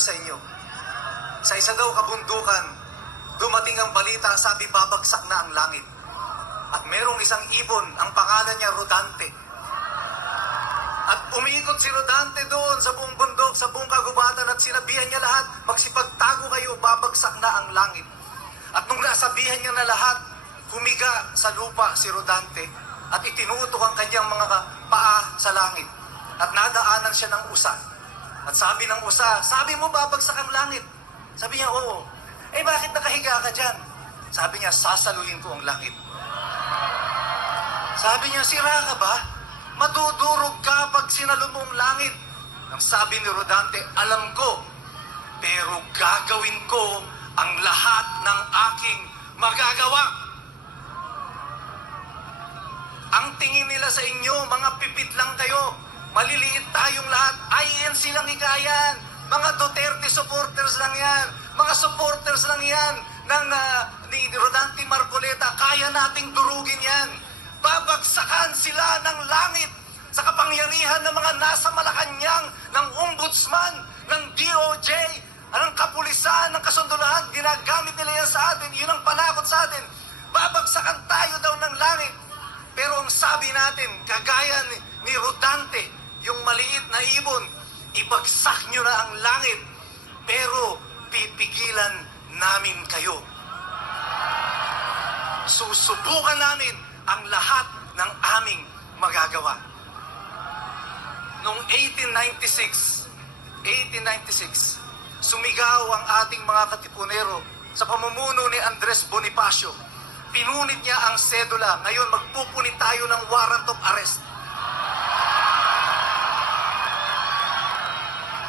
sa inyo. Sa isa daw kabundukan, dumating ang balita, sabi babagsak na ang langit. At merong isang ibon, ang pangalan niya Rodante. At umiikot si Rodante doon sa buong bundok, sa buong kagubatan, at sinabihan niya lahat, magsipagtago kayo, babagsak na ang langit. At nung nasabihan niya na lahat, humiga sa lupa si Rodante at itinutok ang kanyang mga paa sa langit. At nadaanan siya ng usa. At sabi ng usa, sabi mo babagsak ang langit? Sabi niya, oo. Eh bakit nakahiga ka dyan? Sabi niya, sasaluhin ko ang langit. Sabi niya, sira ka ba? Madudurog ka pag sinalo mo ang langit. Ang sabi ni Rodante, alam ko, pero gagawin ko ang lahat ng aking magagawa. Ang tingin nila sa inyo, mga pipit lang kayo. Maliliit tayong lahat. INC lang ikayan. Mga Duterte supporters lang yan. Mga supporters lang yan ni Rodante Marcoleta. Kaya nating durugin yan. Babagsakan sila ng langit sa kapangyarihan ng mga nasa Malacanang, ng ombudsman, ng DOJ, ng kapulisan, ng kasundulahan. Ginagamit nila yan sa atin. Yun ang panakot sa atin. Babagsakan tayo daw ng langit. Pero ang sabi natin, kagaya ni Rodante, yung maliit na ibon, ibagsak nyo na ang langit, pero pipigilan namin kayo. Susubukan namin ang lahat ng aming magagawa. Noong 1896, sumigaw ang ating mga katipunero sa pamumuno ni Andres Bonifacio. Pinunit niya ang sedula. Ngayon, magpupunit tayo ng warrant of arrest.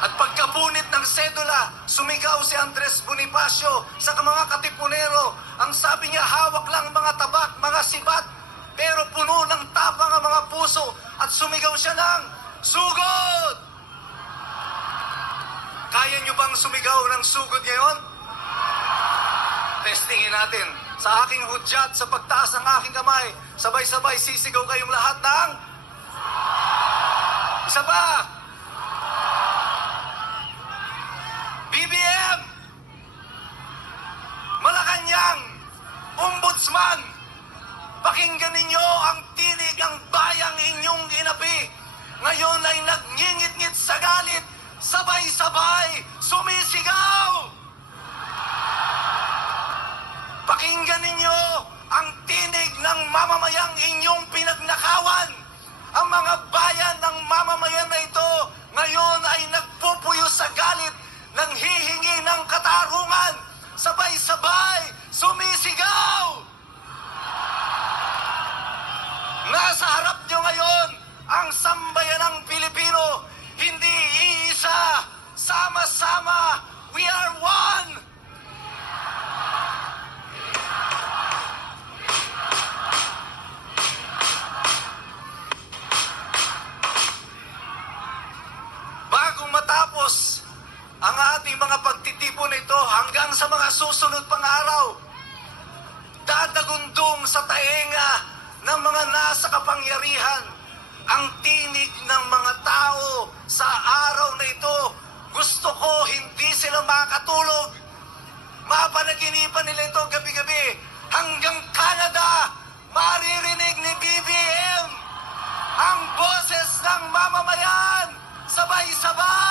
At pagkapunit ng sedula, sumigaw si Andres Bonifacio sa mga katipunero. Ang sabi niya, hawak lang mga tabak, mga sibat, pero puno ng tapang ang mga puso. At sumigaw siya ng, sugod! Kaya niyo bang sumigaw ng sugod ngayon? Testingin natin. Sa aking hudyat, sa pagtaas ng aking kamay, sabay-sabay sisigaw kayong lahat ng... Isa pa! BBM! Malacanang! Ombudsman! Pakinggan ninyo ang tinig ng bayang inyong inabi. Ngayon ay nagngingit-ngit sa galit, sabay-sabay sumisigaw! Pakinggan ninyo ang tinig ng mamamayang inyong pinagnakawan. Ang mga bayan ng mamamayan na ito ngayon ay nagpupuyo sa galit, nanghihingi ng katarungan, sabay-sabay sumisigaw. Nasa harap nyo ngayon ang sambayanang Pilipino, hindi iisa, sama-sama, we are one. Matapos ang ating mga pagtitipon ito hanggang sa mga susunod pang araw, dadagundong sa taenga ng mga nasa kapangyarihan ang tinig ng mga tao sa araw na ito. Gusto ko hindi sila makatulog. Mapanaginipan nila ito gabi-gabi. Hanggang Canada, maririnig ni BBM ang boses ng mamamayan. Sabay-sabay!